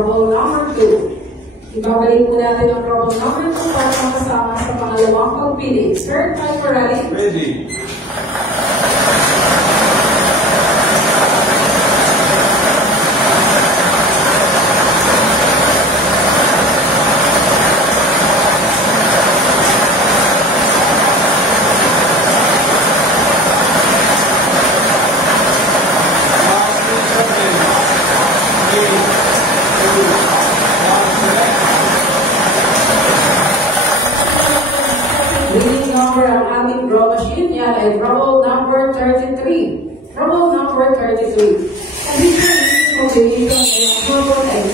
trouble number 2. Ibabalik po natin ang trouble number 2 para makasama sa pangalawang pagpili. Third timer ready? Ready. Winning number ang ating draw machine, yan ay trouble number 33. Trouble number 33. And this is combination ay trouble and